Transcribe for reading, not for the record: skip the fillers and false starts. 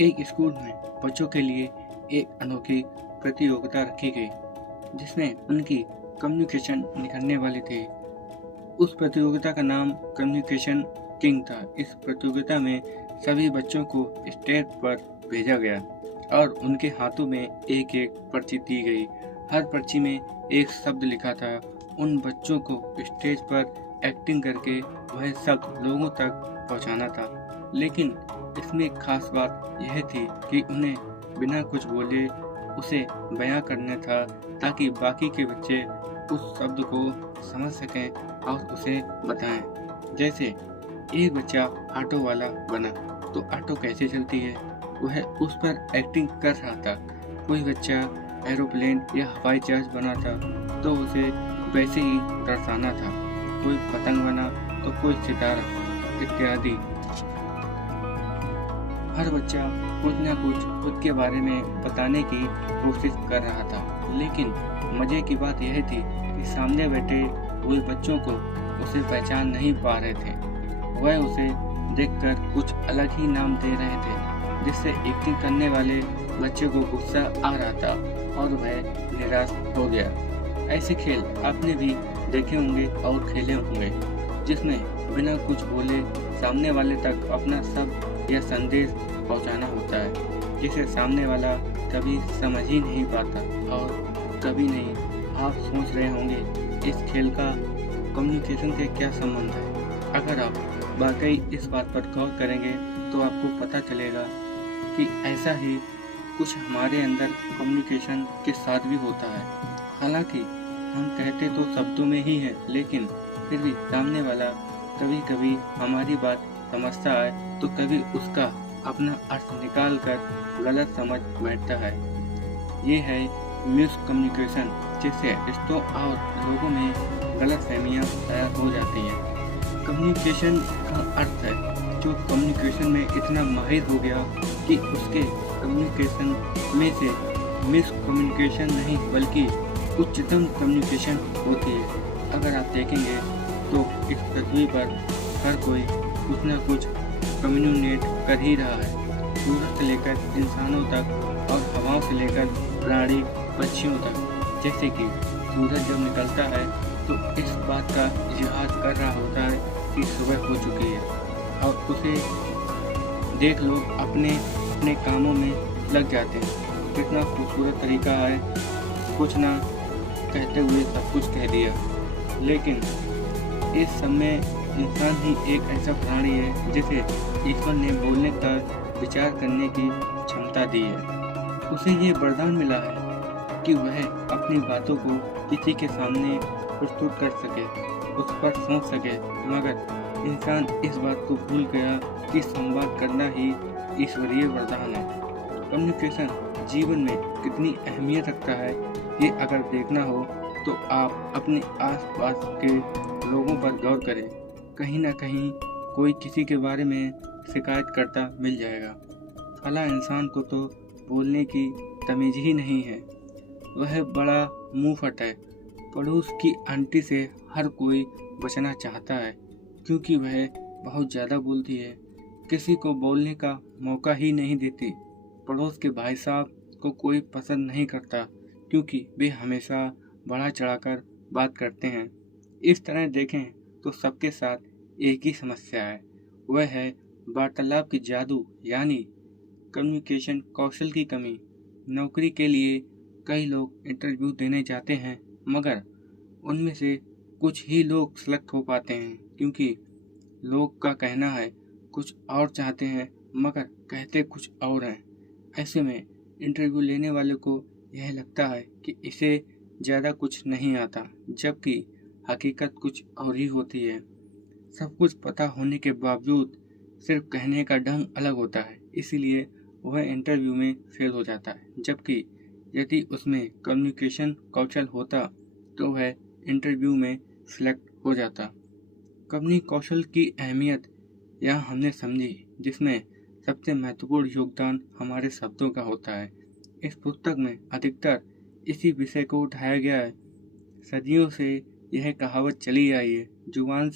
एक स्कूल में बच्चों के लिए एक अनोखी प्रतियोगिता रखी गई जिसमें उनकी कम्युनिकेशन निखरने वाली थी। उस प्रतियोगिता का नाम कम्युनिकेशन किंग था। इस प्रतियोगिता में सभी बच्चों को स्टेज पर भेजा गया और उनके हाथों में एक एक पर्ची दी गई। हर पर्ची में एक शब्द लिखा था। उन बच्चों को स्टेज पर एक्टिंग करके वह शब्द लोगों तक पहुंचाना था। लेकिन इसमें खास बात यह थी कि उन्हें बिना कुछ बोले उसे बयां करना था ताकि बाकी के बच्चे उस शब्द को समझ सकें और उसे बताएं। जैसे एक बच्चा ऑटो वाला बना तो ऑटो कैसे चलती है वह उस पर एक्टिंग कर रहा था। कोई बच्चा एरोप्लेन या हवाई जहाज बना था तो उसे वैसे ही दर्शाना था। कोई पतंग बना तो कोई सितारा इत्यादि। हर बच्चा कुछ न कुछ खुद के बारे में बताने की कोशिश कर रहा था। लेकिन मजे की बात यह थी कि सामने बैठे हुए बच्चों को उसे पहचान नहीं पा रहे थे। वह उसे देखकर कुछ अलग ही नाम दे रहे थे जिससे एक्टिंग करने वाले बच्चे को गुस्सा आ रहा था और वह निराश हो गया। ऐसे खेल आपने भी देखे होंगे और खेले होंगे जिसमें बिना कुछ बोले सामने वाले तक अपना शब्द या संदेश पहुंचाना होता है जिसे सामने वाला कभी समझ ही नहीं पाता और कभी नहीं। आप सोच रहे होंगे इस खेल का कम्युनिकेशन से क्या संबंध है। अगर आप वाकई इस बात पर गौर करेंगे तो आपको पता चलेगा कि ऐसा ही कुछ हमारे अंदर कम्युनिकेशन के साथ भी होता है। हालांकि हम कहते तो शब्दों में ही हैं, लेकिन फिर भी सामने वाला कभी कभी हमारी बात समझता है तो कभी उसका अपना अर्थ निकाल कर गलत समझ बैठता है। ये है मिस कम्युनिकेशन जिससे रिश्तों और लोगों में गलत फहमियाँ तैयार हो जाती हैं। कम्युनिकेशन का अर्थ है जो कम्युनिकेशन में इतना माहिर हो गया कि उसके कम्युनिकेशन में से मिस कम्युनिकेशन नहीं बल्कि उच्चतम कम्युनिकेशन होती है। अगर आप देखेंगे तो इस पृथ्वी पर हर कोई कुछ न कुछ कम्युनिकेट कर ही रहा है। सूरज से लेकर इंसानों तक और हवाओं से लेकर प्राणी पक्षियों तक। जैसे कि सूरज जब निकलता है तो इस बात का इजहार कर रहा होता है कि सुबह हो चुकी है और उसे देख लोग अपने अपने कामों में लग जाते हैं। कितना खूबसूरत तरीका है, कुछ ना कहते हुए सब कुछ कह दिया। लेकिन इस समय इंसान ही एक ऐसा प्राणी है जिसे ईश्वर ने बोलने का विचार करने की क्षमता दी है। उसे ये वरदान मिला है कि वह अपनी बातों को किसी के सामने प्रस्तुत कर सके, उस पर सोच सके। मगर इंसान इस बात को भूल गया कि संवाद करना ही ईश्वरीय वरदान है। कम्युनिकेशन जीवन में कितनी अहमियत रखता है ये अगर देखना हो तो आप अपने आसपास के लोगों पर गौर करें। कहीं ना कहीं कोई किसी के बारे में शिकायत करता मिल जाएगा। फला इंसान को तो बोलने की तमीज ही नहीं है, वह बड़ा मुंह फट है। पड़ोस की आंटी से हर कोई बचना चाहता है क्योंकि वह बहुत ज़्यादा बोलती है, किसी को बोलने का मौका ही नहीं देती। पड़ोस के भाई साहब को कोई पसंद नहीं करता क्योंकि वे हमेशा बढ़ा चढ़ाकर बात करते हैं। इस तरह देखें तो सबके साथ एक ही समस्या है, वह है वार्तालाप की जादू यानी कम्युनिकेशन कौशल की कमी। नौकरी के लिए कई लोग इंटरव्यू देने जाते हैं मगर उनमें से कुछ ही लोग सेलेक्ट हो पाते हैं क्योंकि लोग का कहना है कुछ और चाहते हैं मगर कहते कुछ और हैं। ऐसे में इंटरव्यू लेने वाले को यह लगता है कि इसे ज़्यादा कुछ नहीं आता, जबकि हकीकत कुछ और ही होती है। सब कुछ पता होने के बावजूद सिर्फ कहने का ढंग अलग होता है, इसीलिए वह इंटरव्यू में फेल हो जाता है। जबकि यदि उसमें कम्युनिकेशन कौशल होता तो वह इंटरव्यू में सिलेक्ट हो जाता। कम्युनिकेशन कौशल की अहमियत यहाँ हमने समझी, जिसमें सबसे महत्वपूर्ण योगदान हमारे शब्दों का होता है। इस पुस्तक में अधिकतर इसी विषय को उठाया गया है। सदियों से यह कहावत चली आई है, जुबान